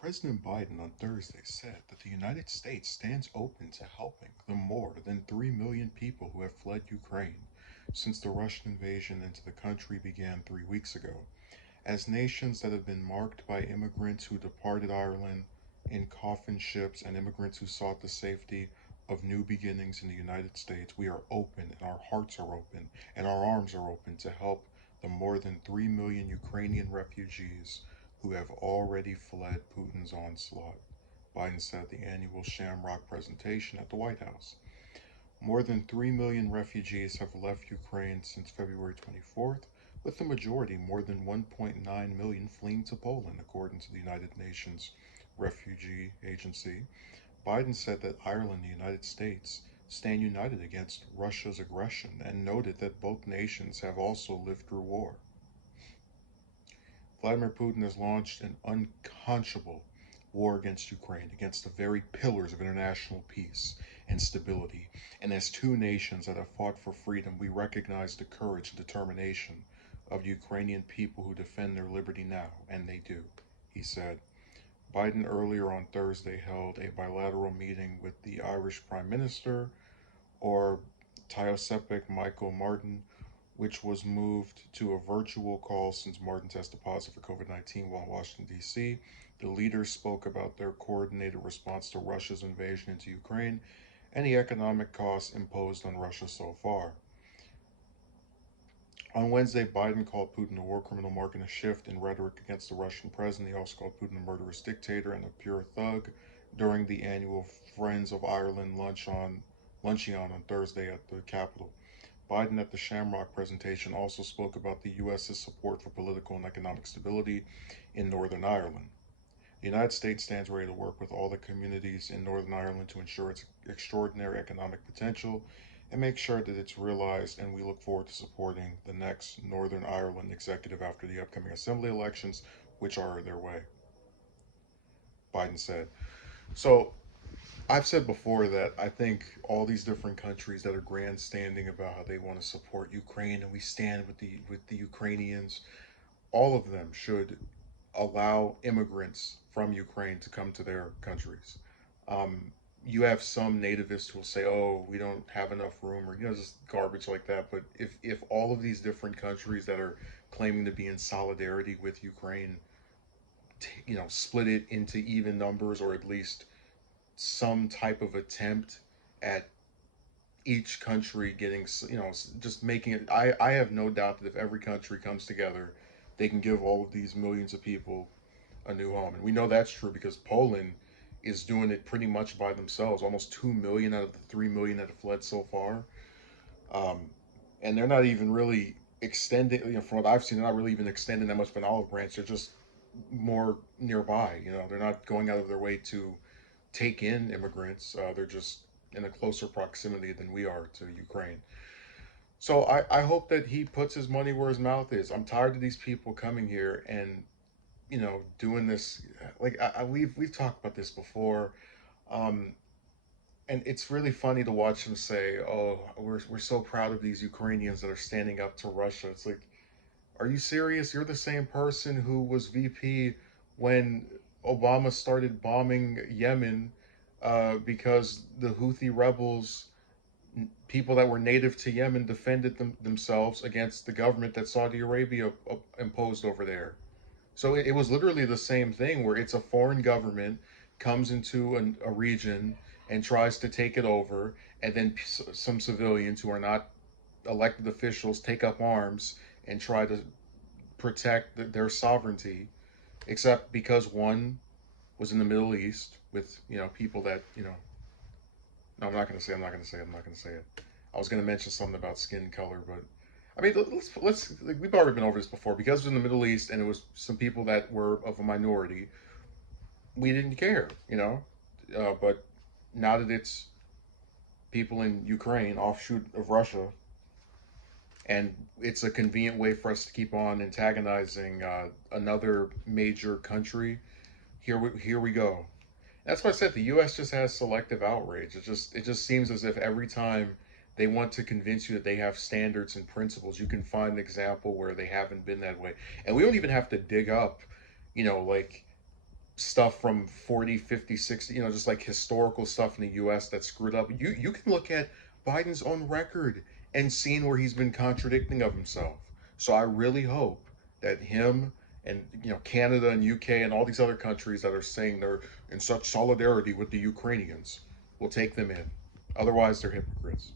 President Biden on Thursday said that the United States stands open to helping the more than 3 million people who have fled Ukraine since the Russian invasion into the country began 3 weeks ago. As nations that have been marked by immigrants who departed Ireland in coffin ships and immigrants who sought the safety of new beginnings in the United States, we are open and our hearts are open and our arms are open to help the more than 3 million Ukrainian refugees who have already fled Putin's onslaught, Biden said at the annual Shamrock presentation at the White House. More than 3 million refugees have left Ukraine since February 24th, with the majority, more than 1.9 million, fleeing to Poland, according to the United Nations Refugee Agency. Biden said that Ireland and the United States stand united against Russia's aggression and noted that both nations have also lived through war. Vladimir Putin has launched an unconscionable war against Ukraine, against the very pillars of international peace and stability. And as two nations that have fought for freedom, we recognize the courage and determination of the Ukrainian people who defend their liberty now, and they do, he said. Biden earlier on Thursday held a bilateral meeting with the Irish Prime Minister, or Taoiseach Michael Martin, which was moved to a virtual call since Martin tested positive for COVID-19 while in Washington, D.C. The leaders spoke about their coordinated response to Russia's invasion into Ukraine and the economic costs imposed on Russia so far. On Wednesday, Biden called Putin a war criminal, marking a shift in rhetoric against the Russian president. He also called Putin a murderous dictator and a pure thug during the annual Friends of Ireland luncheon on Thursday at the Capitol. Biden at the Shamrock presentation also spoke about the U.S.'s support for political and economic stability in Northern Ireland. The United States stands ready to work with all the communities in Northern Ireland to ensure its extraordinary economic potential and make sure that it's realized, and we look forward to supporting the next Northern Ireland executive after the upcoming assembly elections, which are their way, Biden said. So I've said before that I think all these different countries that are grandstanding about how they want to support Ukraine and we stand with the Ukrainians, all of them should allow immigrants from Ukraine to come to their countries. You have some nativists who will say, "Oh, we don't have enough room," or just garbage like that. But if all of these different countries that are claiming to be in solidarity with Ukraine, split it into even numbers, or at least some type of attempt at each country getting, just making it. I have no doubt that if every country comes together, they can give all of these millions of people a new home. And we know that's true because Poland is doing it pretty much by themselves. Almost 2 million out of the 3 million that have fled so far. Um, and they're not even really extending, from what I've seen, they're not really even extending that much of an olive branch. They're just more nearby. They're not going out of their way to take in immigrants. They're just in a closer proximity than we are to Ukraine. So I hope that he puts his money where his mouth is. I'm tired of these people coming here and doing this. Like we've talked about this before, um, and it's really funny to watch them say, "Oh, we're so proud of these Ukrainians that are standing up to Russia." It's like, are you serious? You're the same person who was VP when Obama started bombing Yemen because the Houthi rebels, people that were native to Yemen, defended themselves against the government that Saudi Arabia imposed over there. So it was literally the same thing where it's a foreign government comes into a region and tries to take it over, and then some civilians who are not elected officials take up arms and try to protect their sovereignty, except because one was in the Middle East with people that No, I'm not gonna say. I'm not gonna say. I'm not gonna say it. I was gonna mention something about skin color, but I mean, let's like, we've already been over this before. Because it was in the Middle East and it was some people that were of a minority, we didn't care, but now that it's people in Ukraine, offshoot of Russia, and it's a convenient way for us to keep on antagonizing another major country. Here we go. That's why I said the U.S. just has selective outrage. It just seems as if every time they want to convince you that they have standards and principles, you can find an example where they haven't been that way. And we don't even have to dig up, like stuff from 40, 50, 60, just like historical stuff in the US that's screwed up. You can look at Biden's own record and seen where he's been contradicting of himself. So I really hope that him and Canada and UK and all these other countries that are saying they're in such solidarity with the Ukrainians will take them in. Otherwise they're hypocrites.